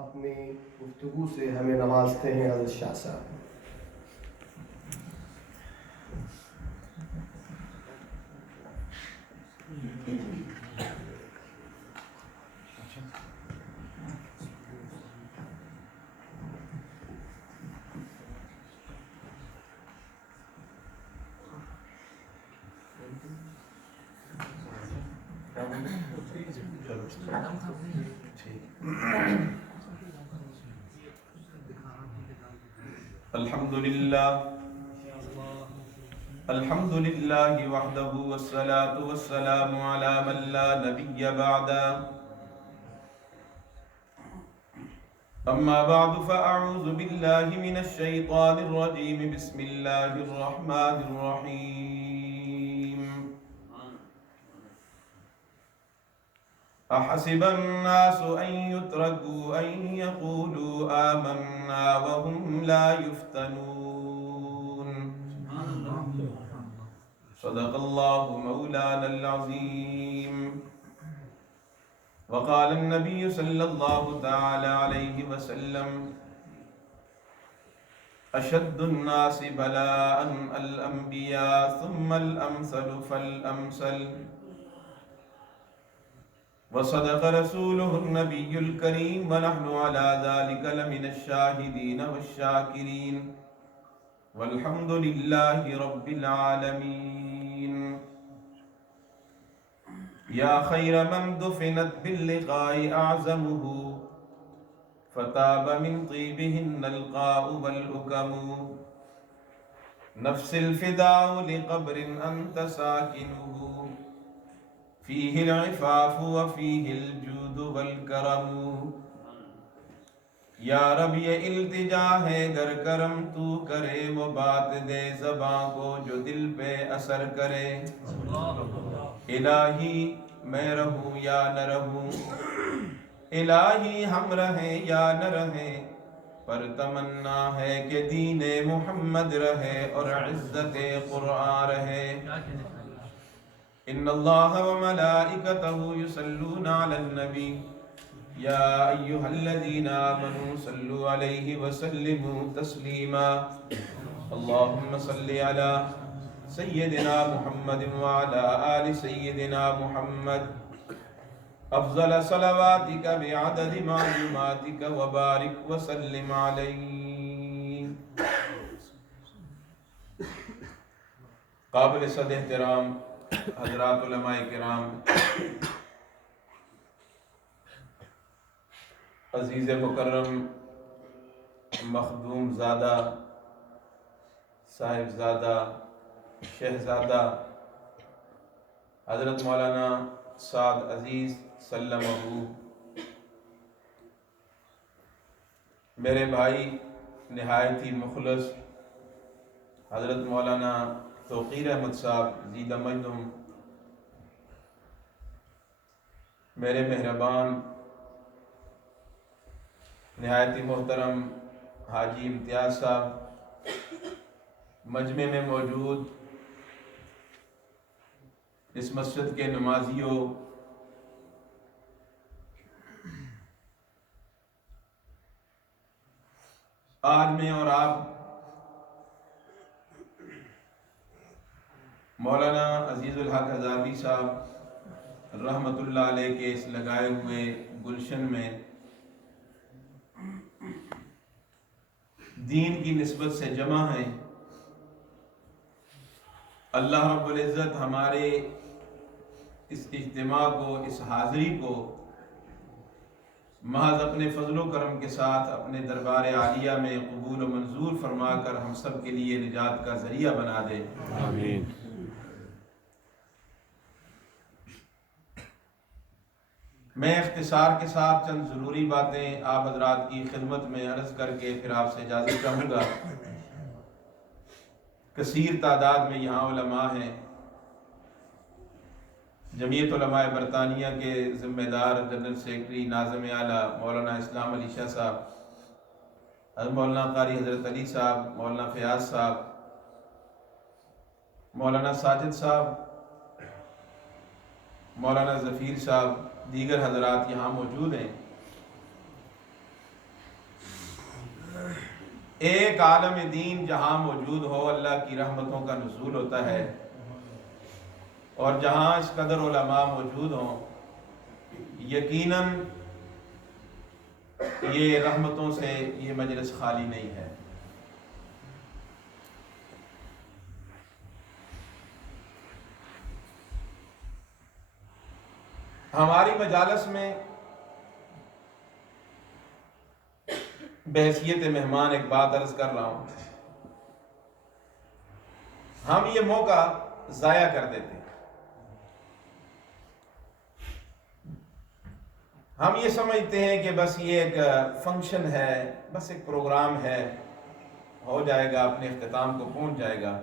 اپنی گفتگو سے ہمیں نوازتے ہیں حضرت شاہ صاحب۔ الحمد لله وحده والصلاة والسلام على من لا نبي بعده أما بعد فأعوذ بالله من الشيطان الرجيم بسم الله الرحمن الرحيم أحسب الناس أن يتركوا أن يقولوا آمنا وهم لا يفتنون صدق الله مولانا العظيم وقال النبي صلى الله تعالى عليه وسلم أشد الناس بلاء الأنبياء ثم الأمثل فالأمثل وصدق رسوله النبي الكريم ونحن على ذلك لمن الشاهدين والشاكرين والحمد لله رب العالمين يا خير من دفنت باللقاء أعزمه فتاب من طيبهن القاء والأكم نفس الفداء لقبر أنت ساكنه فيه العفاف وفيه الجود والكرم یا رب یہ التجا ہے گر کرم تو کرے وہ بات دے زباں کو جو دل پہ اثر کرے الہی میں رہوں یا نہ رہوں الہی ہم رہیں یا نہ رہیں پر تمنا ہے کہ دین محمد رہے اور عزت قرآن رہے ان اللہ و ملائکتہ یصلون علی النبی یا ایہا الذین آمنوا صلوا علیہ وسلموا تسلیما اللہم صلی علی سیدنا محمد وعلی آل سیدنا محمد افضل صلواتک بعدد معلوماتک وبارک وسلم علیہ۔ قابل صد احترام حضرات علماء کرام، عزیز مکرم مخدوم زادہ، صاحب زادہ، شہزادہ حضرت مولانا سعد عزیز سلمہ، میرے بھائی نہایت ہی مخلص حضرت مولانا توقیر احمد صاحب زیدہ مجدم، میرے مہربان نہایت ہی محترم حاجی امتیاز صاحب، مجمع میں موجود اس مسجد کے نمازیوں، آج میں اور آپ مولانا عزیز الحق ہزاروی صاحب رحمت اللہ علیہ کے اس لگائے ہوئے گلشن میں دین کی نسبت سے جمع ہیں۔ اللہ رب العزت ہمارے اس اجتماع کو، اس حاضری کو محض اپنے فضل و کرم کے ساتھ اپنے دربار عالیہ میں قبول و منظور فرما کر ہم سب کے لیے نجات کا ذریعہ بنا دے، آمین۔ میں اختصار کے ساتھ چند ضروری باتیں آپ حضرات کی خدمت میں عرض کر کے پھر آپ سے اجازت چاہوں گا۔ کثیر تعداد میں یہاں علماء ہیں، جمعیت علماء برطانیہ کے ذمہ دار جنرل سیکرٹری ناظم اعلیٰ مولانا اسلام علی شاہ صاحب، حضرت مولانا قاری حضرت علی صاحب، مولانا فیاض صاحب، مولانا ساجد صاحب، مولانا ظفیر صاحب، دیگر حضرات یہاں موجود ہیں۔ ایک عالم دین جہاں موجود ہو اللہ کی رحمتوں کا نزول ہوتا ہے، اور جہاں اس قدر علماء موجود ہوں یقیناً یہ رحمتوں سے یہ مجلس خالی نہیں ہے۔ ہماری مجالس میں بحیثیت مہمان ایک بات عرض کر رہا ہوں، ہم یہ موقع ضائع کر دیتے ہیں۔ ہم یہ سمجھتے ہیں کہ بس یہ ایک فنکشن ہے، بس ایک پروگرام ہے، ہو جائے گا، اپنے اختتام کو پہنچ جائے گا،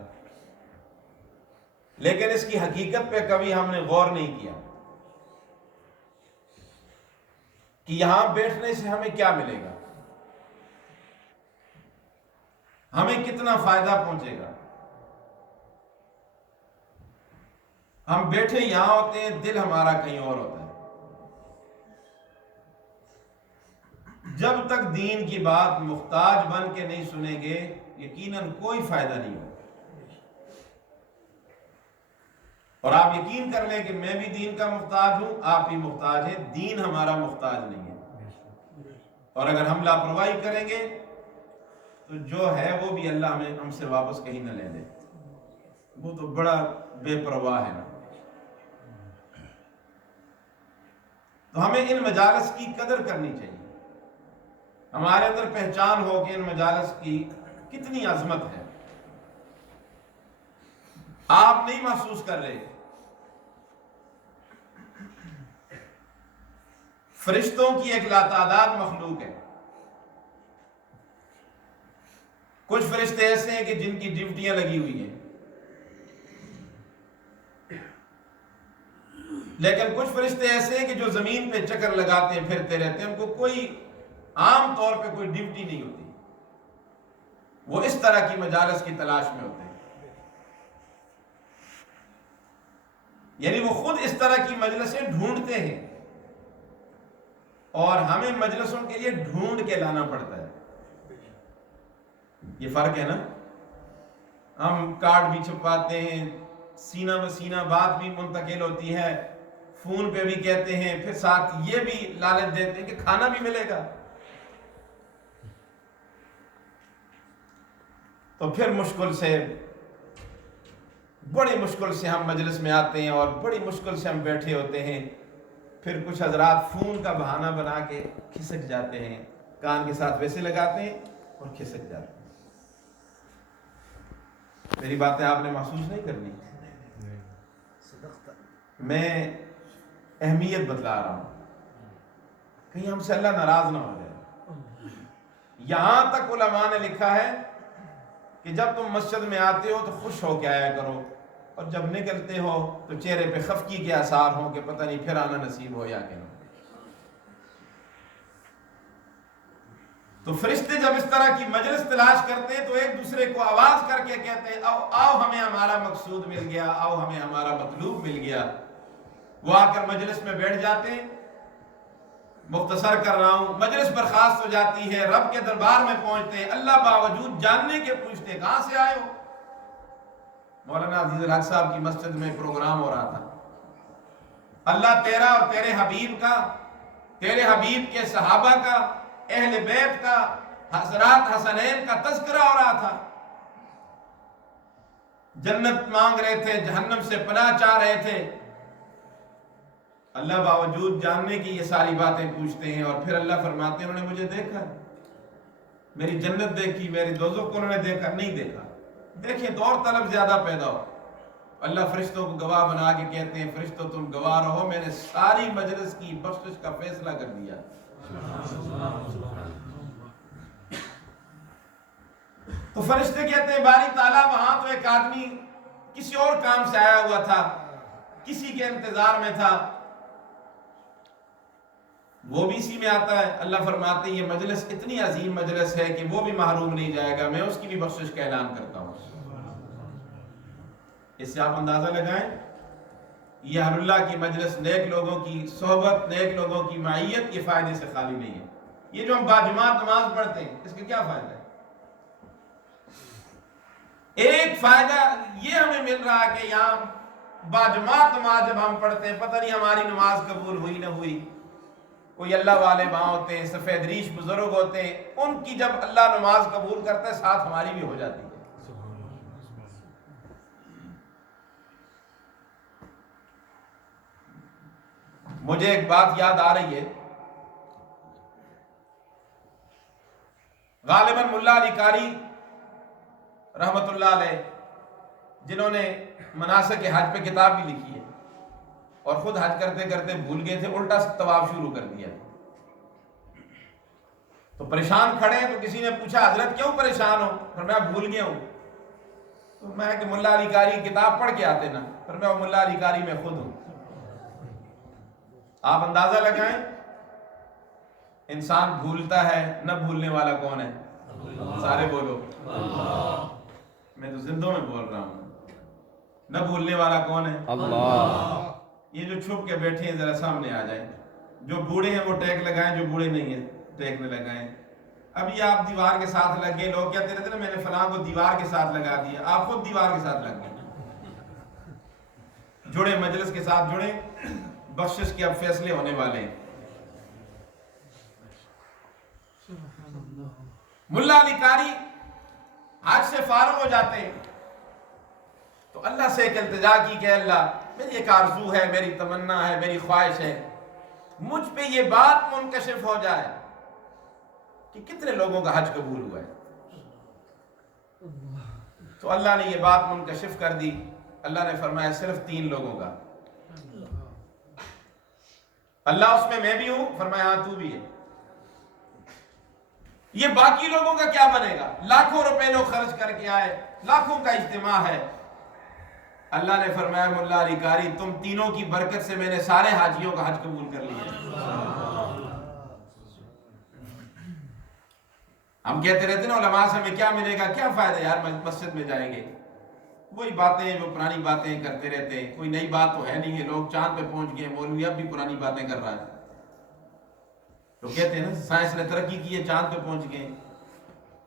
لیکن اس کی حقیقت پہ کبھی ہم نے غور نہیں کیا کہ یہاں بیٹھنے سے ہمیں کیا ملے گا، ہمیں کتنا فائدہ پہنچے گا۔ ہم بیٹھے یہاں ہوتے ہیں، دل ہمارا کہیں اور ہوتا ہے۔ جب تک دین کی بات محتاج بن کے نہیں سنیں گے یقیناً کوئی فائدہ نہیں ہوگا۔ اور آپ یقین کر لیں کہ میں بھی دین کا محتاج ہوں، آپ بھی محتاج ہیں، دین ہمارا محتاج نہیں ہے۔ اور اگر ہم لاپرواہی کریں گے تو جو ہے وہ بھی اللہ ہم سے واپس کہیں نہ لے لے، وہ تو بڑا بے پرواہ ہے نا۔ تو ہمیں ان مجالس کی قدر کرنی چاہیے، ہمارے اندر پہچان ہو کہ ان مجالس کی کتنی عظمت ہے۔ آپ نہیں محسوس کر رہے، فرشتوں کی ایک لاتعداد مخلوق ہے۔ کچھ فرشتے ایسے ہیں کہ جن کی ڈیوٹیاں لگی ہوئی ہیں، لیکن کچھ فرشتے ایسے ہیں کہ جو زمین پہ چکر لگاتے ہیں، پھرتے رہتے ہیں، ان کو کوئی عام طور پہ کوئی ڈیوٹی نہیں ہوتی، وہ اس طرح کی مجالس کی تلاش میں ہوتے ہیں۔ یعنی وہ خود اس طرح کی مجلسیں ڈھونڈتے ہیں اور ہمیں مجلسوں کے لیے ڈھونڈ کے لانا پڑتا ہے۔ یہ فرق ہے نا، ہم کارڈ بھی چھپاتے ہیں، سینہ بسینہ بات بھی منتقل ہوتی ہے، فون پہ بھی کہتے ہیں، پھر ساتھ یہ بھی لالچ دیتے ہیں کہ کھانا بھی ملے گا۔ تو پھر بڑی مشکل سے ہم مجلس میں آتے ہیں اور بڑی مشکل سے ہم بیٹھے ہوتے ہیں، پھر کچھ حضرات فون کا بہانہ بنا کے کھسک جاتے ہیں، کان کے ساتھ ویسے لگاتے ہیں اور کھسک جاتے ہیں۔ میری باتیں آپ نے محسوس نہیں کرنی، میں اہمیت بتلا رہا ہوں، کہیں ہم سے اللہ ناراض نہ ہو جائے۔ یہاں تک علماء نے لکھا ہے کہ جب تم مسجد میں آتے ہو تو خوش ہو کے آیا کرو، اور جب نکلتے ہو تو چہرے پہ خفگی کے آثار ہوں کہ پتہ نہیں پھر آنا نصیب ہو یا کہ نہ۔ تو فرشتے جب اس طرح کی مجلس تلاش کرتے ہیں تو ایک دوسرے کو آواز کر کے کہتے ہیں آؤ ہمیں ہمارا مقصود مل گیا، آؤ ہمیں ہمارا مطلوب مل گیا۔ وہ آ کر مجلس میں بیٹھ جاتے ہیں۔ مختصر کر رہا ہوں، مجلس برخاست ہو جاتی ہے، رب کے دربار میں پہنچتے ہیں، اللہ باوجود جاننے کے پوچھتے کہاں سے آئے ہو؟ مولانا عزیز الحق صاحب کی مسجد میں پروگرام ہو رہا تھا، اللہ تیرا اور تیرے حبیب کا، تیرے حبیب کے صحابہ کا، اہل بیت کا، حضرات حسنین کا تذکرہ ہو رہا تھا۔ جنت مانگ رہے تھے، جہنم سے پناہ چاہ رہے تھے۔ اللہ باوجود جاننے کی یہ ساری باتیں پوچھتے ہیں، اور پھر اللہ فرماتے ہیں انہوں نے مجھے دیکھا، میری جنت دیکھی، میری دوزخ کو انہوں نے دیکھا نہیں دیکھا؟ دیکھیں تو اور طلب زیادہ پیدا ہو۔ اللہ فرشتوں کو گواہ بنا کے کہتے ہیں فرشتوں تم گواہ رہو، میں نے ساری مجلس کی بخشش کا فیصلہ کر دیا۔ تو فرشتے کہتے ہیں باری تعالیٰ وہاں تو ایک آدمی کسی اور کام سے آیا ہوا تھا، کسی کے انتظار میں تھا، وہ بھی اسی میں آتا ہے۔ اللہ فرماتے ہیں یہ مجلس اتنی عظیم مجلس ہے کہ وہ بھی محروم نہیں جائے گا، میں اس کی بھی بخشش کا اعلان کرتا ہوں۔ اس سے آپ اندازہ لگائیں یہ اہل اللہ کی مجلس، نیک لوگوں کی صحبت، نیک لوگوں کی معیت، یہ فائدے سے خالی نہیں ہے۔ یہ جو ہم باجماعت نماز پڑھتے ہیں اس کا کیا فائدہ ہے؟ ایک فائدہ یہ ہمیں مل رہا ہے کہ یہاں باجماعت نماز جب ہم پڑھتے ہیں، پتہ نہیں ہماری نماز قبول ہوئی نہ ہوئی، کوئی اللہ والے وہاں ہوتے ہیں، سفید ریش بزرگ ہوتے ہیں، ان کی جب اللہ نماز قبول کرتا ہے ساتھ ہماری بھی ہو جاتی ہے۔ مجھے ایک بات یاد آ رہی ہے، غالباً ملا علی قاری رحمت اللہ علیہ، جنہوں نے مناسک حج پہ کتاب بھی لکھی ہے اور خود حج کرتے کرتے بھول گئے تھے، الٹا طواف شروع کر دیا، تو پریشان کھڑے ہیں، تو کسی نے پوچھا حضرت کیوں پریشان ہو؟ فرمایا بھول گیا ہوں۔ تو میں کہ ملا علی قاری کتاب پڑھ کے آتے نا، فرمایا وہ ملا علی قاری میں خود ہوں۔ آپ اندازہ لگائیں انسان بھولتا ہے، نہ بھولنے والا کون ہے؟ سارے بولو، میں تو زندوں میں بول رہا ہوں، نہ بھولنے والا کون ہے؟ اللہ۔ یہ جو چھپ کے بیٹھے ہیں ذرا سامنے آ جائیں، جو بوڑھے ہیں وہ ٹیک لگائیں، جو بوڑھے نہیں ہیں ٹیک نہ لگائیں۔ ابھی آپ دیوار کے ساتھ لگ گئے، لوگ کہتے رہتے نا میں نے فلاں کو دیوار کے ساتھ لگا دیا، آپ خود دیوار کے ساتھ لگ گئے۔ جڑے مجلس کے ساتھ جڑے، بخشش کے اب فیصلے ہونے والے ہیں۔ ملا علی قاری حج سے فارغ ہو جاتے ہیں تو اللہ سے ایک التجا کی کہ اللہ میری ایک آرزو ہے، میری تمنا ہے، میری خواہش ہے، مجھ پہ یہ بات منکشف ہو جائے کہ کتنے لوگوں کا حج قبول ہوا ہے۔ تو اللہ نے یہ بات منکشف کر دی، اللہ نے فرمایا صرف 3 لوگوں کا۔ اللہ اس میں بھی ہوں؟ فرمایا ہاں تو بھی ہے۔ یہ باقی لوگوں کا کیا بنے گا؟ لاکھوں روپے لوگ خرچ کر کے آئے، لاکھوں کا اجتماع ہے۔ اللہ نے فرمایا ملا علی قاری تم تینوں کی برکت سے میں نے سارے حاجیوں کا حج قبول کر لیا۔ ہم کہتے رہتے نا علماء سے ہمیں کیا ملے گا، کیا فائدہ یار مسجد میں جائیں گے، وہی باتیں جو پرانی باتیں کرتے رہتے ہیں، کوئی نئی بات تو ہے نہیں ہے۔ لوگ چاند پہ پہنچ گئے، مولوی اب بھی پرانی باتیں کر رہا ہے۔ تو کہتے ہیں نا سائنس نے ترقی کی ہے، چاند پہ پہنچ گئے۔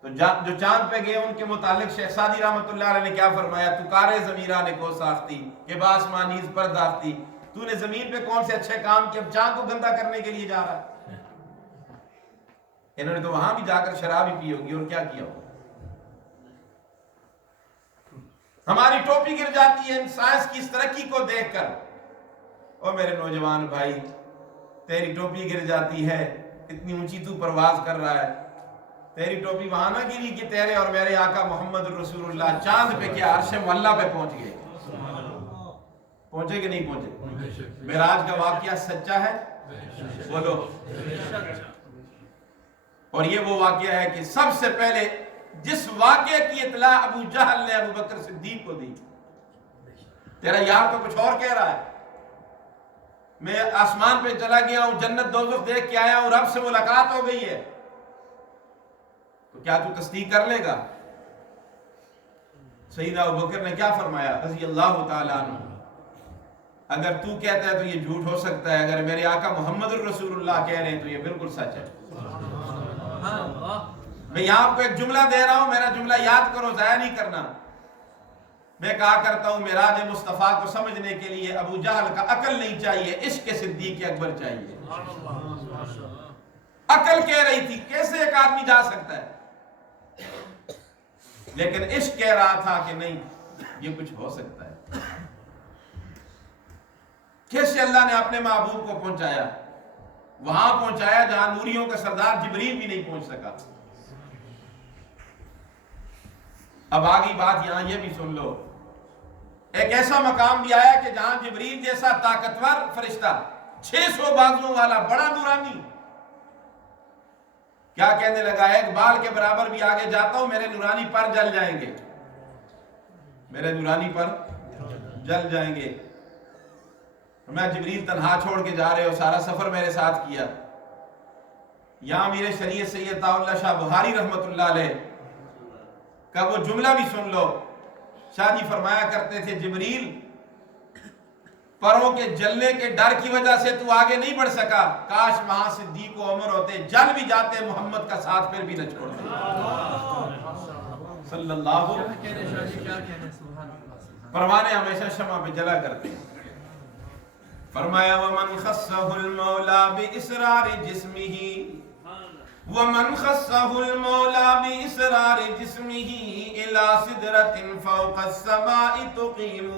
تو جو چاند پہ گئے ان کے متعلق شیخ سعدی رحمت اللہ علیہ نے کیا فرمایا؟ تو کارے زمیرہ نے کو ساختی کہ باسمانیز پر داختی، تو نے زمین پہ کون سے اچھے کام کیے، اب چاند کو گندا کرنے کے لیے جا رہا ہے۔ انہوں نے تو وہاں بھی جا کر شراب ہی پی ہوگی اور کیا کیا ہوگا۔ ہماری ٹوپی گر جاتی ہے سائنس کی اس ترقی کو دیکھ کر۔ اور میرے نوجوان بھائی تیری ٹوپی گر جاتی ہے، اتنی اونچی تو پرواز کر رہا ہے، تیری ٹوپی وہاں نہ گری کہ تیرے اور میرے آقا محمد الرسول اللہ چاند پہ کیا عرش معلیٰ پہ پہنچ گئے۔ پہنچے کہ نہیں پہنچے؟ معراج کا واقعہ سچا ہے؟ بولو۔ اور یہ وہ واقعہ ہے کہ سب سے پہلے جس واقعے کی اطلاع ابو جہل نے ابو بکر صدیق کو دی، تیرا یار تو کچھ اور کہہ رہا ہے، میں آسمان پہ چلا گیا ہوں، جنت دوزخ دیکھ کے آیا ہوں، رب سے ملاقات ہو گئی ہے، تو کیا تو تصدیق کر لے گا؟ سیدنا ابو بکر نے کیا فرمایا رضی اللہ تعالیٰ عنہ، اگر تو کہتا ہے تو یہ جھوٹ ہو سکتا ہے، اگر میرے آقا محمد الرسول اللہ کہہ رہے ہیں تو یہ بالکل سچ ہے۔ میں یہاں آپ کو ایک جملہ دے رہا ہوں، میرا جملہ یاد کرو، ضائع نہیں کرنا۔ میں کہا کرتا ہوں معراج مصطفیٰ کو سمجھنے کے لیے ابو جہل کا عقل نہیں چاہیے، عشق صدیق اکبر چاہیے۔ عقل کہہ رہی تھی کیسے ایک آدمی جا سکتا ہے، لیکن عشق کہہ رہا تھا کہ نہیں یہ کچھ ہو سکتا ہے۔ کیسے اللہ نے اپنے محبوب کو پہنچایا، وہاں پہنچایا جہاں نوریوں کا سردار جبریل بھی نہیں پہنچ سکا۔ اب آگئی بات یہاں یہ بھی سن لو، ایک ایسا مقام بھی آیا کہ جہاں جبریل جیسا طاقتور فرشتہ 600 بازوؤں والا بڑا نورانی کیا کہنے لگا، ایک بال کے برابر بھی آگے جاتا ہوں میرے نورانی پر جل جائیں گے، میرے نورانی پر جل جائیں گے۔ میں جبریل تنہا چھوڑ کے جا رہے ہو، سارا سفر میرے ساتھ کیا۔ یہاں میرے شریعت سید طاء اللہ شاہ بخاری رحمت اللہ علیہ کا وہ جملہ بھی سن لو۔ شاہ جی فرمایا کرتے تھے جبریل پروں کے جلنے کے ڈر کی وجہ سے تو آگے نہیں بڑھ سکا، کاش وہاں صدیق و عمر ہوتے، جل بھی جاتے محمد کا ساتھ پھر بھی نہ چھوڑتے۔ صلی اللہ پروانے ہمیشہ شمع پہ جلا کرتے ہیں. فرمایا ومن خصہ المولا باسرار جسمہ ومن خصه المولى بإسرار جسمه إلى سدرة فوق السماء تقيم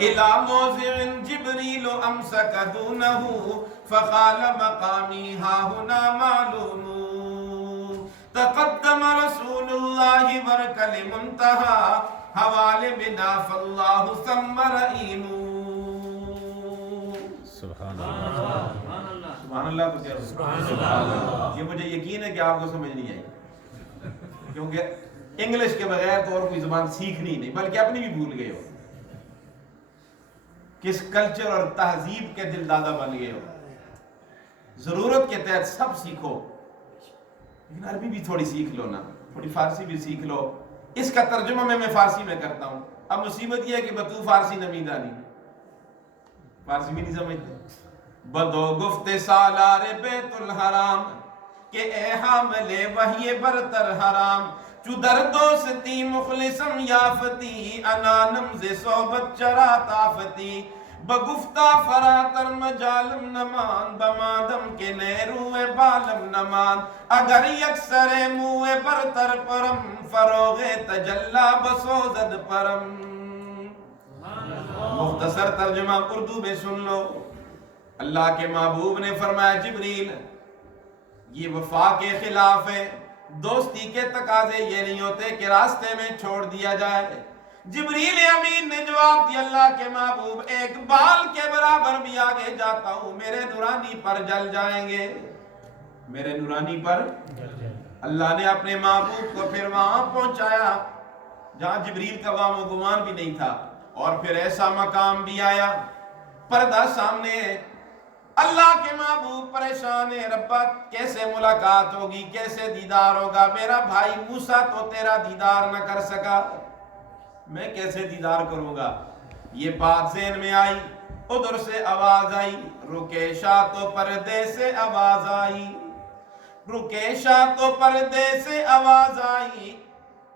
إلى موضع جبريل أمسك دونه فقال مقامي ها هنا معلوم تقدم رسول الله برك لمنتهى حوال بنا فالله ثم رئيم. سبحان اللہ. سبحان اللہ تو کیا ہے؟ یہ مجھے یقین ہے کہ آپ کو سمجھ نہیں آئی، کیونکہ انگلش کے بغیر تو اور کوئی زبان سیکھنی نہیں، بلکہ اپنی بھی بھول گئے ہو، کس کلچر اور تہذیب کے دل دادا بن گئے ہو. ضرورت کے تحت سب سیکھو، لیکن عربی بھی تھوڑی سیکھ لو نا، تھوڑی فارسی بھی سیکھ لو. اس کا ترجمہ میں فارسی میں کرتا ہوں. اب مصیبت یہ ہے کہ بتو فارسی نمیدانی، فارسی بھی نہیں سمجھتے. بدو گفت سالار بیت الحرام کہ اے حامل وحی برتر حرام چو در دوستی مخلصم یافتی انانم ز صحبت چرا تافتی بگفتہ فراتر مجالم نمان بمادم کے نیروے بالم نمان اگر یکسر موے برتر پرم فروغ تجلا بسوزد پرم. مختصر ترجمہ اردو میں سن لو. اللہ کے محبوب نے فرمایا جبریل یہ وفا کے خلاف ہے، دوستی کے تقاضے یہ نہیں ہوتے کہ راستے میں چھوڑ دیا جائے. جبریل امین نے جواب دیا اللہ کے محبوب ایک بال کے برابر بھی آگے جاتا ہوں میرے نورانی پر جل جائیں گے، میرے نورانی پر. اللہ نے اپنے محبوب کو پھر وہاں پہنچایا جہاں جبریل کا وام و گمان بھی نہیں تھا، اور پھر ایسا مقام بھی آیا پردہ سامنے. اللہ کے محبوب پریشان ہے، ربا کیسے ملاقات ہوگی، کیسے دیدار ہوگا. میرا بھائی موسیٰ تو تیرا دیدار نہ کر سکا، میں کیسے دیدار کروں گا. یہ بات ذہن میں آئی. ادھر سے آواز آئی رکیشا تو پردے سے آواز آئی، رکیشا تو پردے سے آواز آئی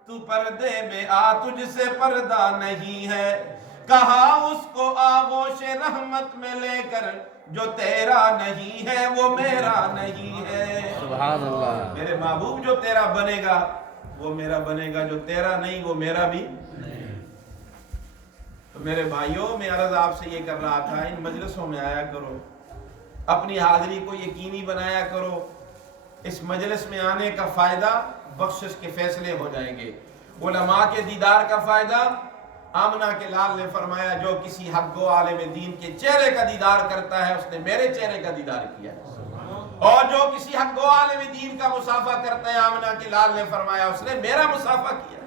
تو پردے میں آ تجھ سے پردہ نہیں ہے. کہا اس کو آغوش رحمت میں لے کر جو تیرا نہیں ہے وہ میرا نہیں ہے. سبحان اللہ. میرے محبوب جو تیرا بنے گا وہ میرا بنے گا، جو تیرا نہیں وہ میرا بھی نہیں. تو میرے بھائیوں میں عرض آپ سے یہ کر رہا تھا ان مجلسوں میں آیا کرو، اپنی حاضری کو یقینی بنایا کرو. اس مجلس میں آنے کا فائدہ بخشش کے فیصلے ہو جائیں گے. علماء کے دیدار کا فائدہ آمنہ کے لال نے فرمایا جو کسی حق گو عالم دین کے چہرے کا دیدار کرتا ہے اس نے میرے چہرے کا دیدار کیا، اور جو کسی حق گو عالم دین کا مصافحہ کرتا ہے آمنہ کے لال نے فرمایا اس نے میرا مصافحہ کیا.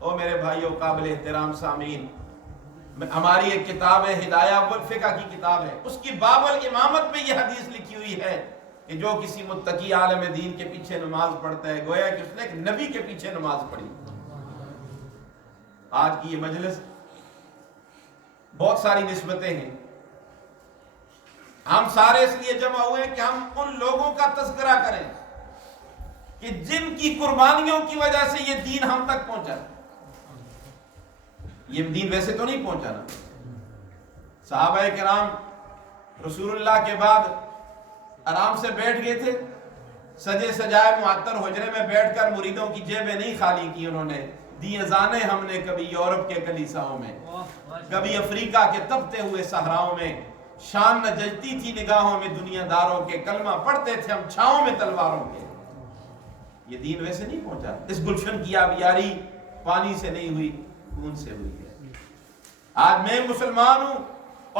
او میرے بھائیوں قابل احترام سامعین، ہماری ایک کتاب ہے ہدایہ والفقہ کی کتاب ہے، اس کی باب الامامت میں یہ حدیث لکھی ہوئی ہے کہ جو کسی متقی عالم دین کے پیچھے نماز پڑھتا ہے گویا کہ اس نے ایک نبی کے پیچھے نماز پڑھی. آج کی یہ مجلس بہت ساری نسبتیں ہیں، ہم سارے اس لیے جمع ہوئے کہ ہم ان لوگوں کا تذکرہ کریں کہ جن کی قربانیوں کی وجہ سے یہ دین ہم تک پہنچا. یہ دین ویسے تو نہیں پہنچا نا. صحابہ کرام رسول اللہ کے بعد آرام سے بیٹھ گئے تھے، سجے سجائے معطر حجرے میں بیٹھ کر مریدوں کی جیبیں نہیں خالی کی انہوں نے. دیے زانے ہم نے کبھی یورپ کے کلیساؤں میں، کبھی افریقہ کے تپتے ہوئے صحراؤں میں. شان نہ ججتی تھی نگاہوں میں دنیا داروں کے، کلمہ پڑھتے تھے ہم چھاؤں میں تلواروں کے. یہ دین ویسے نہیں پہنچا. اس گلشن کی آبیاری پانی سے نہیں ہوئی، خون سے ہوئی ہے. آج میں مسلمان ہوں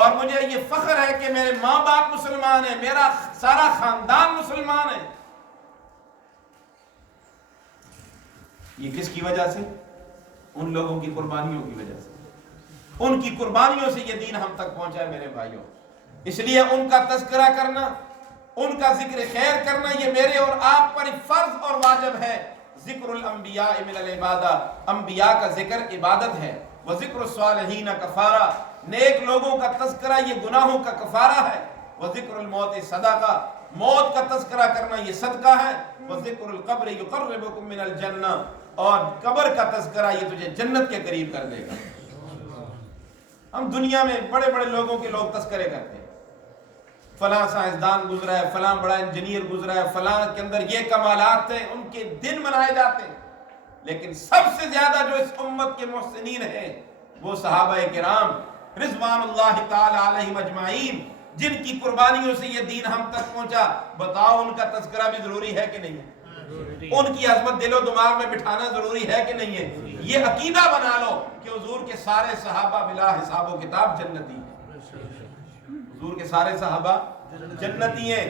اور مجھے یہ فخر ہے کہ میرے ماں باپ مسلمان ہیں، میرا سارا خاندان مسلمان ہے. یہ کس کی وجہ سے؟ ان لوگوں کی قربانیوں کی وجہ سے. ان کی قربانیوں سے یہ دین ہم تک پہنچا ہے میرے بھائیوں. اس لیے ان کا تذکرہ کرنا، ان کا ذکر خیر کرنا یہ میرے اور آپ پر فرض اور واجب ہے. ذکر الانبیاء من العبادہ، انبیاء کا ذکر عبادت ہے. وذکر الصالحین کفارہ، نیک لوگوں کا تذکرہ یہ گناہوں کا کفارہ ہے. وذکر الموت صدقہ، موت کا تذکرہ کرنا یہ صدقہ ہے. وذکر القبر یقربکم من الجنہ، اور قبر کا تذکرہ یہ تجھے جنت کے قریب کر دے گا. ہم دنیا میں بڑے بڑے لوگوں کے لوگ تذکرے کرتے ہیں، فلاں سائنسدان گزرا ہے، فلاں بڑا انجینئر گزرا ہے، فلاں کے اندر یہ کمالات تھے، ان کے دن منائے جاتے ہیں. لیکن سب سے زیادہ جو اس امت کے محسنین ہیں وہ صحابہ کرام رضوان اللہ تعالی علیہم اجمعین، جن کی قربانیوں سے یہ دین ہم تک پہنچا. بتاؤ ان کا تذکرہ بھی ضروری ہے کہ نہیں ہے؟ ان کی عظمت دل و دماغ میں بٹھانا ضروری ہے کہ نہیں ہے؟ یہ عقیدہ بنا لو کہ حضور کے سارے صحابہ بلا حساب و کتاب جنتی ہیں. حضور کے سارے صحابہ جنتی ہیں،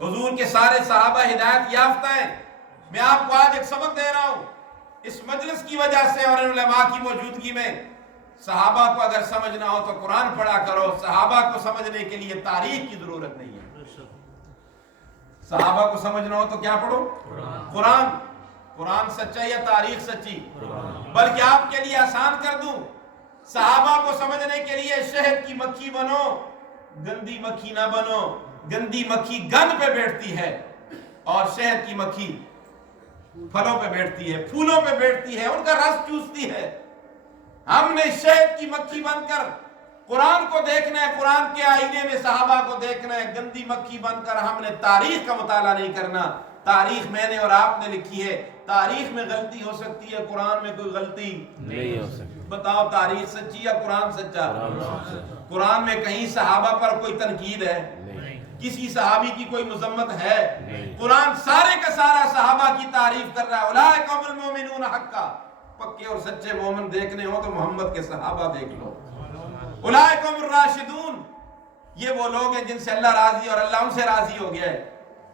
حضور کے سارے صحابہ ہدایت یافتہ ہیں. میں آپ کو آج ایک سبق دے رہا ہوں اس مجلس کی وجہ سے اور علماء کی موجودگی میں. صحابہ کو اگر سمجھنا ہو تو قرآن پڑھا کرو. صحابہ کو سمجھنے کے لیے تاریخ کی ضرورت نہیں ہے. صحابہ کو سمجھنا ہو تو کیا پڑھو؟ قرآن. قرآن سچا یا تاریخ سچی؟ بلکہ آپ کے لیے آسان کر دوں، صحابہ کو سمجھنے کے لیے شہد کی مکھی بنو، گندی مکھی نہ بنو. گندی مکھی گند پہ بیٹھتی ہے اور شہد کی مکھی پھلوں پہ بیٹھتی ہے، پھولوں پہ بیٹھتی ہے، ان کا رس چوستی ہے. ہم نے شہد کی مکھی بن کر قرآن کو دیکھنا ہے، قرآن کے آئینے میں صحابہ کو دیکھنا ہے. گندی مکھی بن کر ہم نے تاریخ کا مطالعہ نہیں کرنا. تاریخ میں نے اور آپ نے لکھی ہے، تاریخ میں غلطی ہو سکتی ہے، قرآن میں کوئی غلطی نہیں ہو سکتی. بتاؤ تاریخ سچی یا قرآن سچا؟ قرآن میں کہیں صحابہ پر کوئی تنقید ہے؟ کسی صحابی کی کوئی مذمت ہے؟ قرآن سارے کا سارا صحابہ کی تعریف کر رہا ہے. اولئک هم المؤمنون حقا. پکے اور سچے مومن دیکھنے ہو تو محمد کے صحابہ دیکھ لو. اولئک هم الراشدون. یہ وہ لوگ ہیں جن سے اللہ راضی اور اللہ ان سے راضی ہو گیا ہے.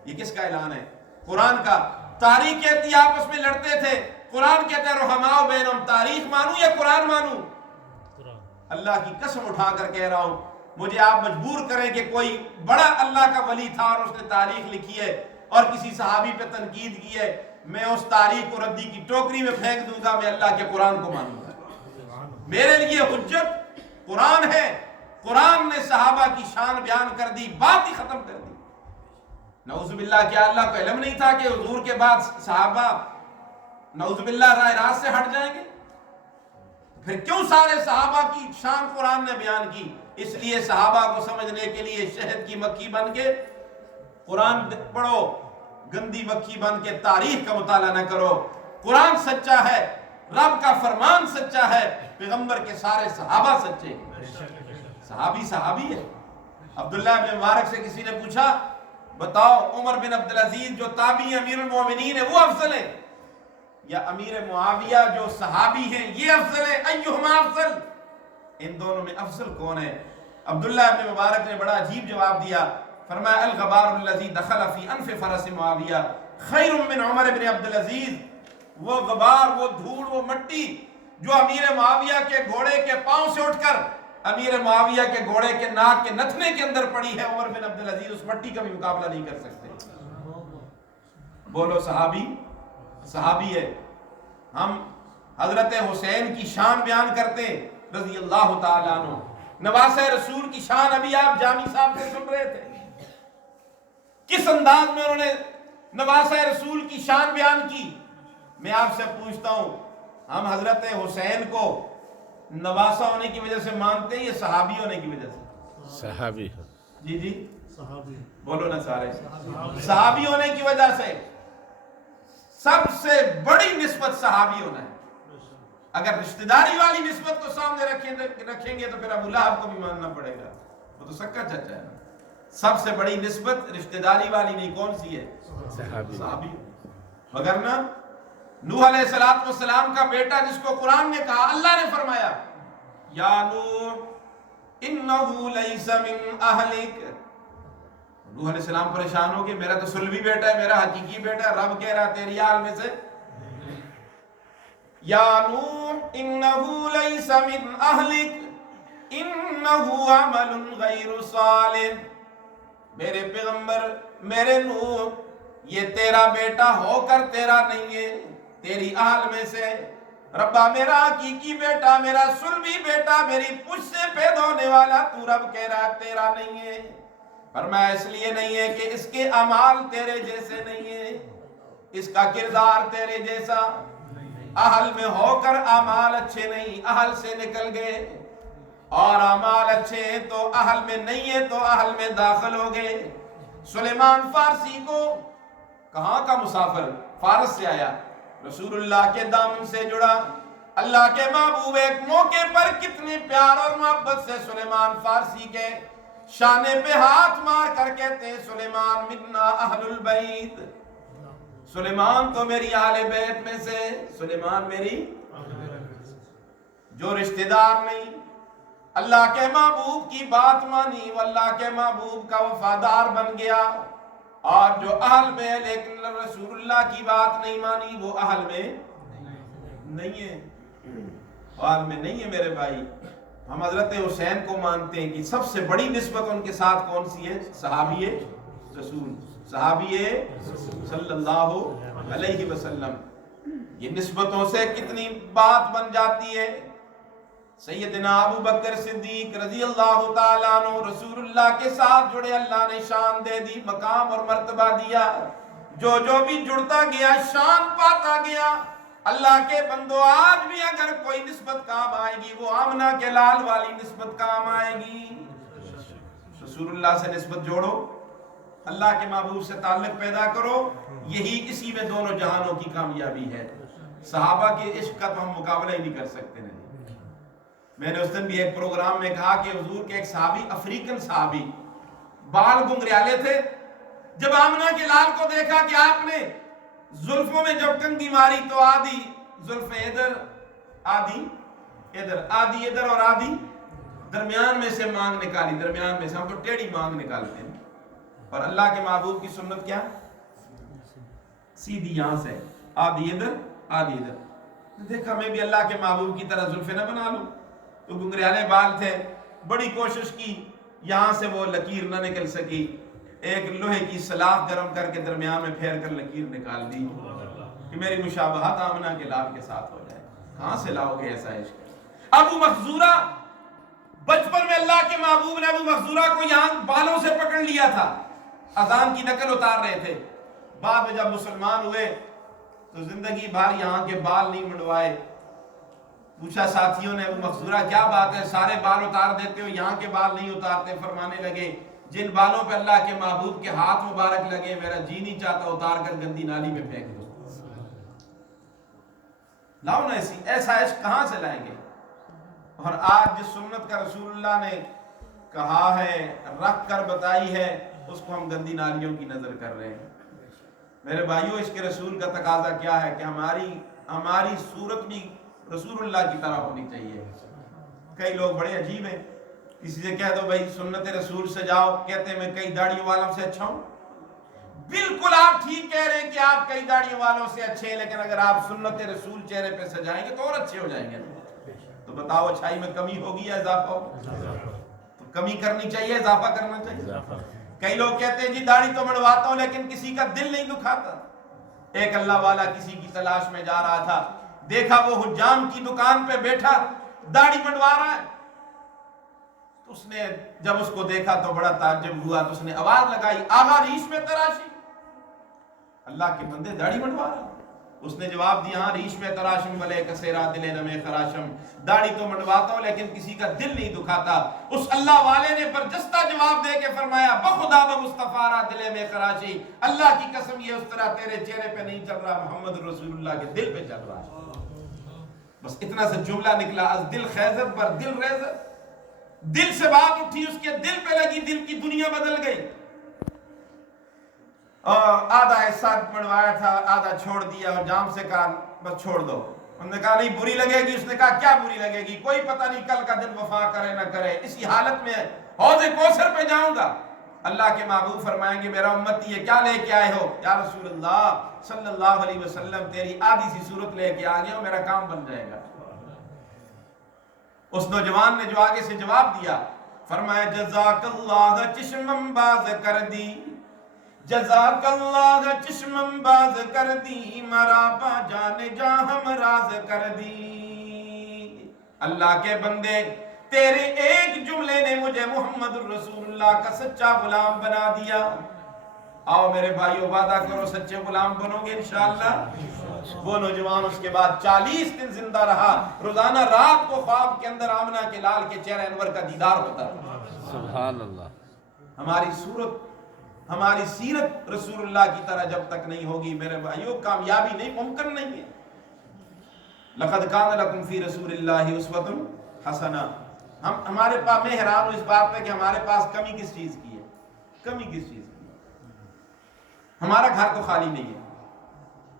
یہ کس کا اعلان ہے؟ قرآن کا. تاریخ کہتی آپس میں لڑتے تھے، قرآن کہتا ہے رحماء بینہم. تاریخ مانوں یا قرآن مانوں؟ اللہ کی قسم اٹھا کر کہہ رہا ہوں، مجھے آپ مجبور کریں کہ کوئی بڑا اللہ کا ولی تھا اور اس نے تاریخ لکھی ہے اور کسی صحابی پہ تنقید کی ہے، میں اس تاریخ کو ردی کی ٹوکری میں پھینک دوں گا، میں اللہ کے قرآن کو مانوں گا. میرے لیے حجت قرآن ہے. قرآن نے صحابہ کی شان بیان کر دی، بات ہی ختم کر دی. نعوذ باللہ، کیا اللہ کو علم نہیں تھا کہ حضور کے بعد صحابہ نعوذ باللہ راہ راست سے ہٹ جائیں گے؟ پھر کیوں سارے صحابہ کی شان قرآن نے بیان کی؟ اس لیے صحابہ کو سمجھنے کے لیے شہد کی مکھی بن کے قرآن پڑھو، گندی مکھی بن کے تاریخ کا مطالعہ نہ کرو. قرآن سچا ہے، رب کا فرمان سچا ہے، پیغمبر کے سارے صحابہ سچے ہیں. صحابی ہے. عبداللہ بن مبارک سے کسی نے پوچھا، بتاؤ عمر بن عبدالعزیز جو تابعی امیر المومنین ہے وہ افضل ہے یا امیر معاویہ جو صحابی ہیں یہ افضل ہے؟ ایہما افضل؟ ان دونوں میں افضل کون ہے؟ عبداللہ ابن مبارک نے بڑا عجیب جواب دیا. فرمایا الغبار الذی دخل فی انف فرس معاویہ خیر من عمر بن عبدالعزیز. وہ غبار، وہ دھوڑ، وہ مٹی جو امیر معاویہ کے گھوڑے کے پاؤں سے اٹھ کر امیر معاویہ کے گھوڑے کے ناک کے نتنے کے اندر پڑی ہے، عمر بن عبدالعزیز اس مٹی کا بھی مقابلہ نہیں کر سکتے. بولو صحابی ہے. ہم حضرت حسین کی شان بیان کرتے ہیں رضی اللہ تعالیٰ عنہ. نواسہ رسول کی شان ابھی آپ جامی صاحب سے سن رہے تھے، کس انداز میں انہوں نے نواسہ رسول کی شان بیان کی. میں آپ سے پوچھتا ہوں، ہم حضرت حسین کو نواسہ ہونے کی وجہ سے مانتے ہیں یا صحابی ہونے کی وجہ سے؟ صحابی. جی صحابی. بولو نا سارے. صحابی ہونے کی وجہ سے. سب سے بڑی نسبت صحابی ہونا ہے. اگر رشتہ داری والی نسبت کو سامنے رکھیں گے تو پھر ابو لہب کو بھی ماننا پڑے گا، وہ تو سکا چچا ہے. سب سے بڑی نسبت رشتہ داری والی نہیں، کون سی ہے؟ صحابی. مگر نا نوح علیہ السلام کا بیٹا جس کو قرآن نے کہا، اللہ نے فرمایا یا نوح انہو لیس من اہلک. نوح علیہ السلام پریشان ہو گئے، میرا تو سلبی بیٹا ہے، میرا حقیقی بیٹا ہے. رب کہہ رہا تیری آل میں سے یا نوح انہو لیس من اہلک انہو عمل غیر صالح. میرے پیغمبر، میرے نوح، یہ تیرا بیٹا ہو کر تیرا نہیں ہے، تیری اہل میں سے. ربا میرا حقیقی بیٹا، میرا سلبی بیٹا، میری پشت سے پیدا ہونے والا تو رب کہہ رہا تیرا نہیں ہے. فرمایا اس لیے نہیں ہے کہ اس کے اعمال تیرے جیسے نہیں ہیں، اس کا کردار تیرے جیسا، اہل میں ہو کر اعمال اچھے نہیں، اہل سے نکل گئے، اور اعمال اچھے ہیں تو اہل میں نہیں ہے تو اہل میں داخل ہو گئے۔ سلیمان فارسی کو کہاں کا مسافر، فارس سے آیا، رسول اللہ کے دامن سے جڑا، اللہ کے محبوب ایک موقع پر کتنے پیار اور محبت سے سلیمان فارسی کے شانے پہ ہاتھ مار کر کہتے ہیں سلیمان منا اہل البیت، سلیمان تو میری اہل بیت میں سے، سلیمان میری جو رشتہ دار نہیں، اللہ کے محبوب کی بات مانی، وہ اللہ کے محبوب کا وفادار بن گیا، اور جو اہل میں لیکن رسول اللہ کی بات نہیں مانی وہ اہل میں نہیں ہے، اہل میں نہیں ہے۔ میرے بھائی، ہم حضرت حسین کو مانتے ہیں کہ سب سے بڑی نسبت ان کے ساتھ کون سی ہے؟ صحابی رسول، صحابی صلی اللہ علیہ وسلم۔ یہ نسبتوں سے کتنی بات بن جاتی ہے۔ سیدنا ابو بکر صدیق رضی اللہ تعالیٰ عنہ رسول اللہ کے ساتھ جڑے، اللہ نے شان دے دی، مقام اور مرتبہ دیا، جو جو بھی جڑتا گیا شان پاتا گیا۔ اللہ کے بندو، آج بھی اگر کوئی نسبت کام آئے گی وہ آمنہ کے لال والی نسبت کام آئے گی۔ رسول اللہ سے نسبت جوڑو، اللہ کے محبوب سے تعلق پیدا کرو، یہی اسی میں دونوں جہانوں کی کامیابی ہے۔ صحابہ کے عشق کا تو ہم مقابلہ ہی نہیں کر سکتے نہیں۔ میں نے اس دن بھی ایک پروگرام میں کہا کہ حضور کے ایک صحابی، افریقن صحابی، بال گنگریالے تھے، جب آمنہ کے لال کو دیکھا کہ آپ نے زلفوں میں جب کنگھی ماری تو آدھی زلفیں ادھر، آدھی ادھر، آدھی ادھر اور آدھی درمیان میں سے مانگ نکالی، درمیان میں سے، ہم تو ٹیڑھی مانگ نکالتے ہیں، اور اللہ کے محبوب کی سنت کیا؟ سیدھی یہاں سے، آدھی ادھر آدھی ادھر۔ دیکھا میں بھی اللہ کے محبوب کی طرح زلفیں نہ بنا لوں، تو گنگریالے بال تھے، بڑی کوشش کی، یہاں سے وہ لکیر نہ نکل سکی، ایک لوہے کی سلاخ گرم کر کے درمیان میں پھیر کر لکیر نکال دی کہ میری مشابہت آمنہ کے لال کے ساتھ ہو جائے۔ کہاں سے لاؤ گے ایسا عشق؟ ابو مخزورہ، بچپن میں اللہ کے محبوب نے ابو مخزورہ کو یہاں بالوں سے پکڑ لیا تھا، اذان کی نقل اتار رہے تھے، بعد میں جب مسلمان ہوئے تو زندگی بھر یہاں کے بال نہیں منڈوائے۔ پوچھا ساتھیوں نے، ابو مخزورہ کیا بات ہے، سارے بال اتار دیتے ہو، یہاں کے بال نہیں اتارتے؟ فرمانے لگے جن بالوں پہ اللہ کے محبوب کے ہاتھ مبارک لگے میرا جی نہیں چاہتا اتار کر گندی نالی میں پھینک دو۔ لاؤ نا ایسا عشق کہاں سے لائیں گے؟ اور آج جس سنت کا رسول اللہ نے کہا ہے، رکھ کر بتائی ہے، اس کو ہم گندی نالیوں کی نظر کر رہے ہیں۔ میرے بھائیوں، اس کے رسول کا تقاضا کیا ہے کہ ہماری صورت بھی رسول اللہ کی طرح ہونی چاہیے۔ کئی لوگ بڑے عجیب ہیں، کسی سے کہہ دو بھائی سنت رسول سے جاؤ، کہتے ہیں میں کئی داڑھیوں والوں سے اچھا ہوں۔ بالکل آپ ٹھیک کہہ رہے ہیں کہ آپ کئی داڑھیوں والوں سے اچھے ہیں، لیکن اگر آپ سنت رسول چہرے پہ سجائیں گے تو اور اچھے ہو جائیں گے۔ تو بتاؤ اچھائی میں کمی ہوگی یا اضافہ ہوگا؟ تو کمی کرنی چاہیے، اضافہ کرنا چاہیے۔ کئی لوگ کہتے ہیں جی داڑھی تو منڈواتا ہوں لیکن کسی کا دل نہیں دکھاتا۔ ایک اللہ والا کسی کی تلاش میں جا رہا تھا، دیکھا وہ حجام کی دکان پہ بیٹھا داڑھی منڈوا رہا ہے، تو اس نے جب اس کو دیکھا تو بڑا تعجب ہوا، تو اس نے آواز لگائی آغا ریش میں تراشی، اللہ کے بندے داڑھی منڈوا رہا۔ اس نے جواب دیا ہاں ریش میں تراشم بلے کسیرا دل نمے خراشم، داڑھی تو منڈواتا ہوں لیکن کسی کا دل نہیں دکھاتا۔ اس اللہ والے نے برجستہ جواب دے کے فرمایا بخدا بمصطفیٰ را دل میں خراشی، اللہ کی قسم یہ اس طرح تیرے چہرے پہ نہیں چل رہا، محمد رسول اللہ کے دل پہ چل رہا ہے۔ بس اتنا سا جملہ نکلا، از دل خیزت پر دل ریزت، دل سے بات اٹھی، اس کے دل پہ لگی، دل کی دنیا بدل گئی۔ اور آدھا حصہ منڈوایا تھا، آدھا چھوڑ دیا، اور جام سے کہا بس چھوڑ دو۔ انہوں نے کہا نہیں بری لگے گی۔ اس نے کہا کیا بری لگے گی؟ کوئی پتہ نہیں کل کا دن وفا کرے نہ کرے، اسی حالت میں حوض کوثر پہ جاؤں گا۔ اللہ کے محبوب فرمائیں گے میرا امتی یہ کیا لے کے آئے ہو؟ یا رسول اللہ صلی اللہ علیہ وسلم تیری آدھی سی صورت لے کے آ گیا ہوں، میرا کام بن جائے گا۔ اس نوجوان نے جو آگے سے جواب دیا، فرمایا جزاک اللہ چشمم باز کر دی، جزاک اللہ چشمم باز کر دی، مرابا جان جا ہم راز کر دی۔ اللہ کے بندے تیرے ایک جملے نے مجھے محمد الرسول اللہ کا سچا غلام بنا دیا۔ آؤ میرے بھائیو وعدہ کرو سچے غلام بنو گے انشاءاللہ۔ وہ نوجوان اس کے بعد 40 دن زندہ رہا، روزانہ رات کو خواب کے اندر آمنہ کے لال کے چہرہ انور کا دیدار ہوتا۔ سبحان اللہ۔ ہماری صورت، ہماری سیرت رسول اللہ کی طرح جب تک نہیں ہوگی میرے بھائیو کامیابی نہیں، ممکن نہیں ہے۔ لقد کان لکم فی رسول اللہ اسوۃ حسنہ۔ ہمارے پاس، میں حیران ہوں اس بات پہ کہ ہمارے پاس کمی کس چیز کی ہے، کمی کس چیز کی ہے؟ ہمارا گھر تو خالی نہیں ہے۔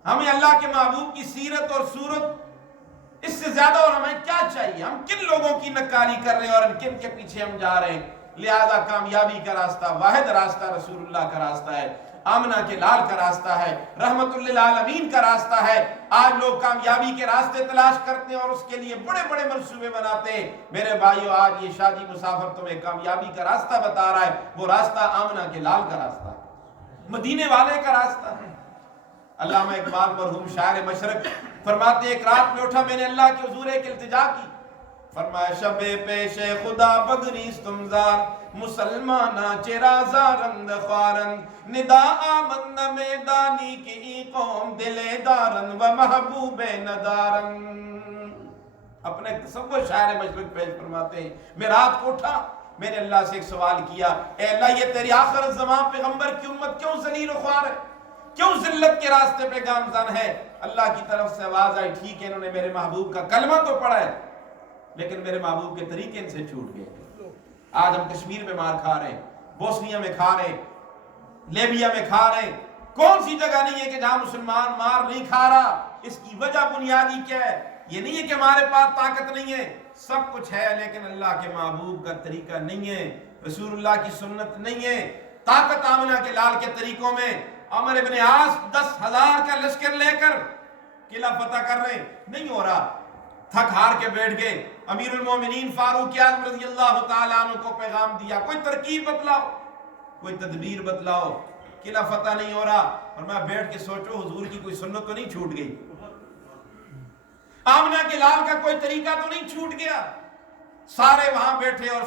ہمیں اللہ کے محبوب کی سیرت اور صورت، اس سے زیادہ اور ہمیں کیا چاہیے؟ ہم کن لوگوں کی نکاری کر رہے ہیں اور کن کے پیچھے ہم جا رہے ہیں؟ لہذا کامیابی کا راستہ، واحد راستہ رسول اللہ کا راستہ ہے، آمنہ کے لال کا راستہ ہے، رحمت للعالمین کا راستہ ہے۔ آج لوگ کامیابی کے راستے تلاش کرتے ہیں اور اس کے لیے بڑے بڑے منصوبے بناتے ہیں۔ میرے بھائیو آج یہ شادی مسافر تمہیں کامیابی کا راستہ بتا رہا ہے، وہ راستہ آمنہ کے لال کا راستہ ہے، مدینے والے کا راستہ ہے۔ علامہ اقبال مرحوم شاعر مشرق فرماتے ایک رات میں اٹھا میں نے اللہ کے حضور ایک التجا کی، فرمایا شب پیش خدا بگریستم زار مسلمانہ چرا زارند خوارند ندا آمد میدانی کی قوم دل دارن و محبوب ندارن۔ اپنے تصور شاعر مشرق پیش فرماتے ہیں میں رات کو اٹھا، میں نے اللہ سے ایک سوال کیا، اے اللہ یہ تیری آخر زمان پیغمبر کی امت کیوں ذلیل و خوار ہے، کیوں ذلت کے راستے پہ گامزن ہے؟ اللہ کی طرف سے آواز آئی ٹھیک ہے انہوں نے میرے محبوب کا کلمہ تو پڑھا ہے لیکن میرے محبوب کے طریقے ان سے چھوٹ گئے۔ آج ہم کشمیر میں مار کھا رہے ہیں، بوسنیا میں کھا رہے ہیں، لیبیا میں کھا رہے ہیں، کون سی جگہ نہیں ہے کہ جہاں مسلمان مار نہیں کھا رہا؟ اس کی وجہ بنیادی کیا ہے؟ یہ نہیں ہے کہ ہمارے پاس طاقت نہیں ہے، سب کچھ ہے لیکن اللہ کے محبوب کا طریقہ نہیں ہے، رسول اللہ کی سنت نہیں ہے۔ طاقت آمنہ کے لال کے طریقوں میں عمر ابن عاص 10,000 کا لشکر لے کر قلعہ فتح کر رہے ہیں، نہیں ہو رہا، تھک ہار کے بیٹھ گئے۔ امیر المومنین فاروق اعظم رضی اللہ تعالیٰ عنہ کو پیغام دیا کوئی ترکیب بتلاؤ، کوئی تدبیر بتلاؤ، قلعہ فتح نہیں ہو رہا، اور میں بیٹھ کے سوچو حضور کی کوئی سنت تو نہیں چھوٹ گئی، آمنہ کے لال کا کوئی طریقہ تو نہیں چھوٹ گیا؟ سارے وہاں بیٹھے اور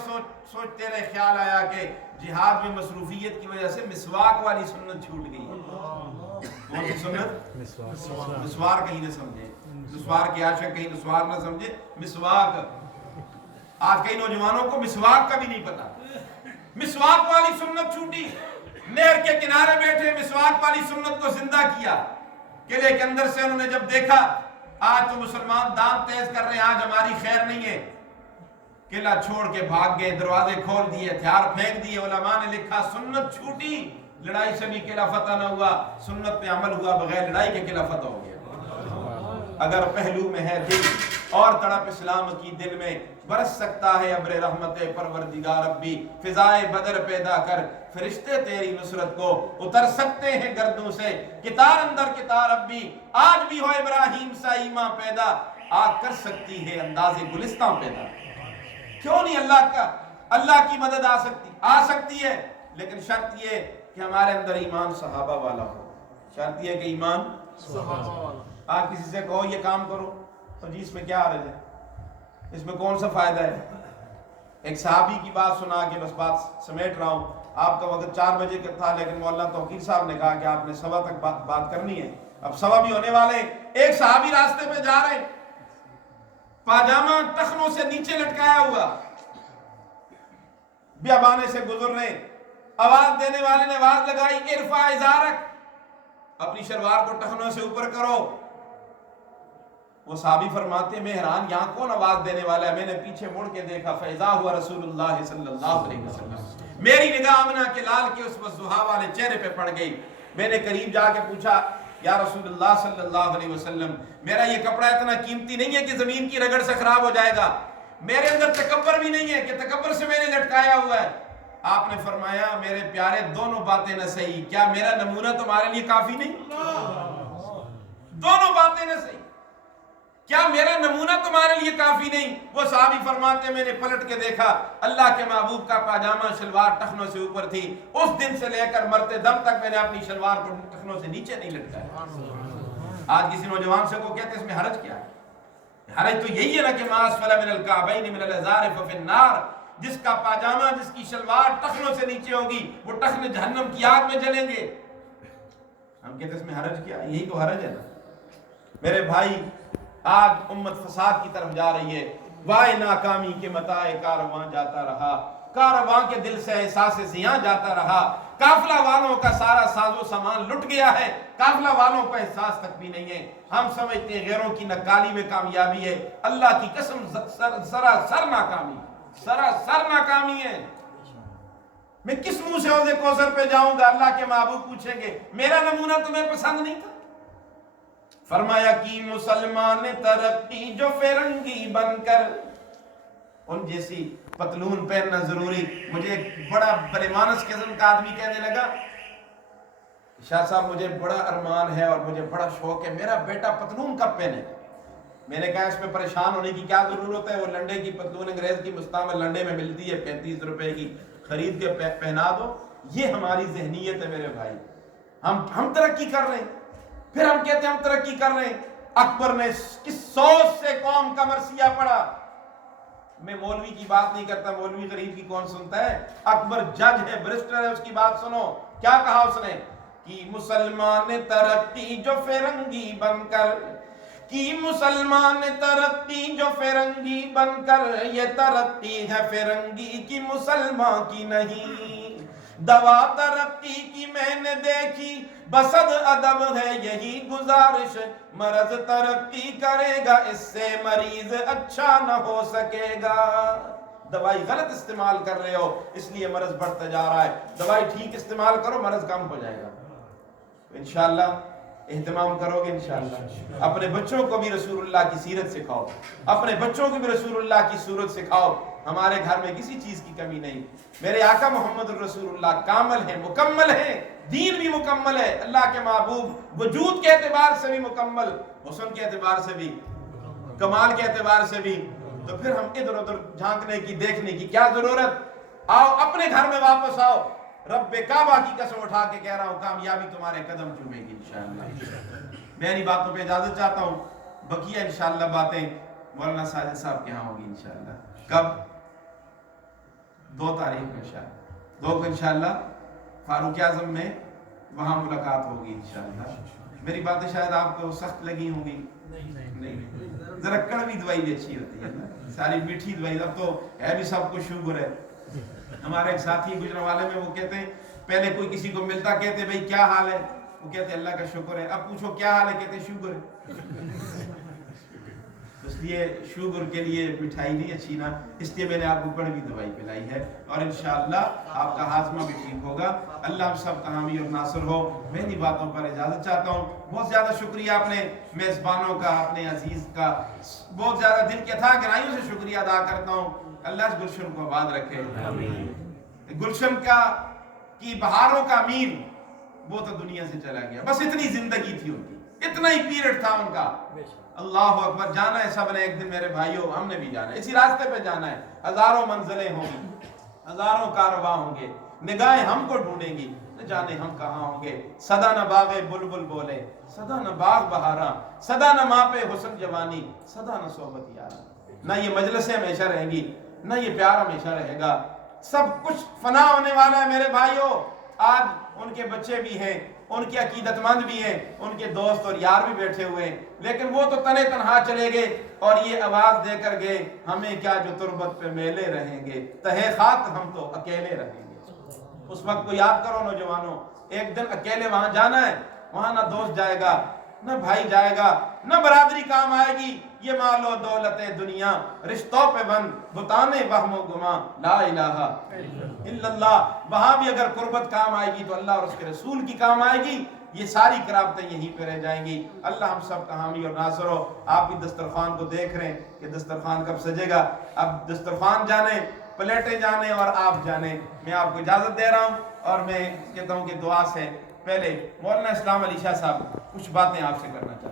سوچتے رہے، خیال آیا کہ جہاد میں مصروفیت کی وجہ سے مسواک والی سنت چھوٹ گئی ہے۔ کون سی سنت؟ مسوار کہیں نہ سمجھے، مسوار کے عاشق کہیں مسوار نہ سمجھے، مسواک۔ آج کئی نوجوانوں کو مسواک کا بھی نہیں پتا، مسواک والی سنت چھوٹی۔ نہر کے کنارے بیٹھے مسواک والی سنت کو زندہ کیا، قلعے کے اندر سے انہوں نے جب دیکھا آج تو مسلمان دان تیز کر رہے ہیں، آج ہماری خیر نہیں ہے، قلعہ چھوڑ کے بھاگ گئے، دروازے کھول دیے، ہتھیار پھینک دیے۔ علماء نے لکھا سنت چھوٹی، لڑائی سے بھی قلعہ فتح نہ ہوا، سنت پہ عمل ہوا، بغیر لڑائی کے قلعہ فتح ہو گیا۔ اگر پہلو میں ہے دل اور تڑپ اسلام کی دل میں، برس سکتا ہے ابر رحمت پروردگار ربی، فضائے بدر پیدا کر فرشتے تیری نصرت کو اتر سکتے ہیں گردوں سے، کتار اندر کتار ربی، آج بھی ہو ابراہیم سا ایمان پیدا، آگ کر سکتی ہے انداز گلستان پیدا۔ کیوں نہیں اللہ کی مدد آ سکتی ہے، لیکن شرط یہ کہ ہمارے اندر ایمان صحابہ والا ہو، شرط یہ کہ ایمان صحابہ والا۔ آج کسی سے کہو یہ کام کرو تو جی اس میں کیا حرج ہے، اس میں کون سا فائدہ ہے؟ ایک صحابی کی بات سنا کے بس بات سمیٹ رہا ہوں، آپ کا وقت 4 بجے کا تھا لیکن مولانا توقیر صاحب نے کہا کہ آپ نے 1:15 تک بات کرنی ہے، اب 1:15 بھی ہونے والے ہیں۔ ایک صحابی راستے پہ جا رہے ہیں، پاجامہ ٹخنوں سے نیچے لٹکایا ہوا، بیابانے سے گزر رہے، آواز دینے والے نے آواز لگائی ارفع ازارک، اپنی شلوار کو ٹخنوں سے اوپر کرو۔ وہ صحابی فرماتے میں حیران یہاں کون آواز دینے والا ہے؟ میں نے پیچھے مڑ کے دیکھا فیضا ہوا رسول اللہ صلی اللہ علیہ وسلم، میری نگاہ آمنہ کے لال کے اس وضحا والے چہرے پہ پڑ گئی۔ میں نے قریب جا کے پوچھا یا رسول اللہ صلی اللہ علیہ وسلم، میرا یہ کپڑا اتنا قیمتی نہیں ہے کہ زمین کی رگڑ سے خراب ہو جائے گا، میرے اندر تکبر بھی نہیں ہے کہ تکبر سے میں نے لٹکایا ہوا ہے۔ آپ نے فرمایا میرے پیارے دونوں باتیں نہ صحیح، کیا میرا نمونہ تمہارے لیے کافی نہیں؟ دونوں باتیں نہ صحیح، کیا میرا نمونہ تمہارے لیے کافی نہیں؟ وہ صحابی فرماتے میں نے پلٹ کے دیکھا اللہ کے محبوب کا پاجامہ شلوار ٹخنوں سے اوپر تھی، اس دن سے لے کر مرتے دم تک میں نے اپنی شلوار کو ٹخنوں سے نیچے نہیں لٹکایا۔ آج کسی نوجوان سے کو کہتے اس میں حرج کیا ہے؟ حرج تو یہی ہے نا کہ ما اسفل من الکعبین من الازار ففی النار، جس کا پاجامہ جس کی شلوار ٹخنوں سے نیچے ہوگی وہ ٹخنے جہنم کی آگ میں جلیں گے۔ ہم کہتے ہیں اس میں حرج کیا؟ یہی تو حرج ہے نا میرے بھائی۔ آج امت فساد کی طرف جا رہی ہے، وائے ناکامی کے متاع کارواں جاتا رہا، کارواں کے دل سے احساس زیاں جاتا رہا، قافلہ والوں کا سارا ساز و سامان لٹ گیا ہے، قافلہ والوں کا احساس تک بھی نہیں ہے۔ ہم سمجھتے ہیں غیروں کی نکالی میں کامیابی ہے، اللہ کی قسم سراسر ناکامی، سراسر ناکامی ہے۔ میں کس منہ سے حوض کوثر پہ جاؤں گا؟ اللہ کے محبوب پوچھیں گے میرا نمونہ تمہیں پسند نہیں تھا؟ فرمایا کہ مسلمان ترقی جو فرنگی بن کر، ان جیسی پتلون پہننا ضروری۔ مجھے ایک بڑا بڑے مانس قسم کا آدمی کہنے لگا شاہ صاحب مجھے بڑا ارمان ہے اور مجھے بڑا شوق ہے میرا بیٹا پتلون کب پہنے۔ میں نے کہا اس میں پریشان ہونے کی کیا ضرورت ہے، وہ لنڈے کی پتلون انگریز کی مستعمل لنڈے میں ملتی ہے 35 روپے کی، خرید کے پہنا دو۔ یہ ہماری ذہنیت ہے میرے بھائی۔ ہم ترقی کر رہے ہیں، پھر ہم کہتے ہیں ہم ترقی کر رہے ہیں۔ اکبر نے کس سوچ سے قوم کا مرثیہ پڑھا؟ میں مولوی کی بات نہیں کرتا، مولوی غریب کی کون سنتا ہے؟ اکبر جج ہے، برسٹر ہے، اس کی بات سنو کیا کہا اس نے کہ مسلمان ترقی جو فرنگی بن کر، کی مسلمان ترقی جو فرنگی بن کر، یہ ترقی ہے فرنگی کی مسلمان کی نہیں۔ دوا ترقی کی میں نے دیکھی بسد ادب ہے یہی گزارش، مرض ترقی کرے گا اس سے مریض اچھا نہ ہو سکے گا۔ دوائی غلط استعمال کر رہے ہو اس لیے مرض بڑھتا جا رہا ہے، دوائی ٹھیک استعمال کرو مرض کم ہو جائے گا۔ انشاءاللہ اہتمام کرو گے انشاءاللہ۔ اپنے بچوں کو بھی رسول اللہ کی سیرت سکھاؤ، اپنے بچوں کو بھی رسول اللہ کی صورت سکھاؤ۔ ہمارے گھر میں کسی چیز کی کمی نہیں۔ میرے آقا محمد الرسول اللہ کامل ہیں، مکمل ہیں، دین بھی مکمل ہے، اللہ کے محبوب وجود کے اعتبار سے بھی مکمل، حسن کے اعتبار سے بھی، کمال کے اعتبار سے بھی۔ تو پھر ہم ادھر ادھر جھانکنے کی دیکھنے کی کیا ضرورت؟ آؤ اپنے گھر میں واپس آؤ۔ رب کعبہ کی قسم اٹھا کے کہہ رہا ہوں کامیابی تمہارے قدم چومے گی انشاءاللہ۔ میں انہی باتوں پہ اجازت چاہتا ہوں، بقیہ انشاءاللہ باتیں مولانا ساجد صاحب کے ہاں ہوگی انشاءاللہ۔ کب؟ 2 تاریخ میں شاید 2 کو انشاءاللہ فاروق اعظم میں وہاں ملاقات ہوگی انشاءاللہ۔ میری باتیں شاید آپ کو سخت لگی ہوں گی؟ نہیں، ذرا کڑوی دوائی بھی اچھی ہوتی ہے نا، ساری میٹھی دوائی۔ اب تو ہے بھی سب کو شوگر ہے۔ ہمارے ایک ساتھی گجرانوالے میں وہ کہتے ہیں پہلے کوئی کسی کو ملتا کہتے بھئی کیا حال ہے، وہ کہتے اللہ کا شکر ہے، اب پوچھو کیا حال ہے کہتے شوگر ہے۔ اس لیے شوگر کے لیے مٹھائی نہیں اچھی نا، اس لیے میں نے آپ کو کڑوی دوائی پلائی ہے، اور انشاءاللہ آپ کا ہاضمہ بھی ٹھیک ہوگا۔ اللہ ہم سب کا حامی اور ناصر ہو۔ میں انہی باتوں پر اجازت چاہتا ہوں۔ بہت زیادہ شکریہ اپنے میزبانوں کا، اپنے عزیز کا، بہت زیادہ دل کے تھا گہرائیوں سے شکریہ ادا کرتا ہوں۔ اللہ اس گلشن کو آباد رکھے، گلشن کی بہاروں کا امیر وہ تو دنیا سے چلا گیا، بس اتنی زندگی تھی ان کی، اتنا ہی پیریڈ تھا ان کا۔ اللہ اکبر، جانا ہے سب نے ایک دن میرے بھائیوں، ہم نے بھی جانا ہے، اسی راستے پہ جانا ہے۔ ہزاروں منزلیں ہوں گی، ہزاروں کارواں ہوں گے، نگاہیں ہم کو ڈھونڈیں گی، نہ جانے ہم کہاں ہوں گے۔ صدا نہ باغ بلبل بولے، صدا نہ باغ بہاراں، صدا نہ ماں پہ حسن جوانی، صدا نہ صحبت یاراں۔ نہ یہ مجلسیں ہمیشہ رہیں گی، نہ یہ پیار ہمیشہ رہے گا، سب کچھ فنا ہونے والا ہے میرے بھائیوں۔ آج ان کے بچے بھی ہیں، ان کے عقیدت مند بھی ہیں، ان کے دوست اور یار بھی بیٹھے ہوئے ہیں، لیکن وہ تو تنے تنہا چلے گئے اور یہ آواز دے کر گئے ہمیں کیا جو تربت پہ میلے رہیں گے، تہے خاک ہم تو اکیلے رہیں گے۔ اس وقت کو یاد کرو نوجوانوں، ایک دن اکیلے وہاں جانا ہے، وہاں نہ دوست جائے گا، نہ بھائی جائے گا، نہ برادری کام آئے گی، یہ مال و دولت دنیا رشتوں پہ بند، بتانے وہم و گماں، لا الہ الا اللہ۔ وہاں بھی اگر قربت کام آئے گی تو اللہ اور اس کے رسول کی کام آئے گی، یہ ساری قرابتیں یہیں پہ رہ جائیں گی۔ اللہ ہم سب کا حامی اور ناصر ہو۔ آپ بھی دسترخوان کو دیکھ رہے ہیں کہ دسترخوان کب سجے گا، اب دسترخوان جانے، پلیٹیں جانے اور آپ جانے۔ میں آپ کو اجازت دے رہا ہوں اور میں کہتا ہوں کہ دعا سے پہلے مولانا اسلام علی شاہ صاحب کچھ باتیں آپ سے کرنا چاہتے ہیں۔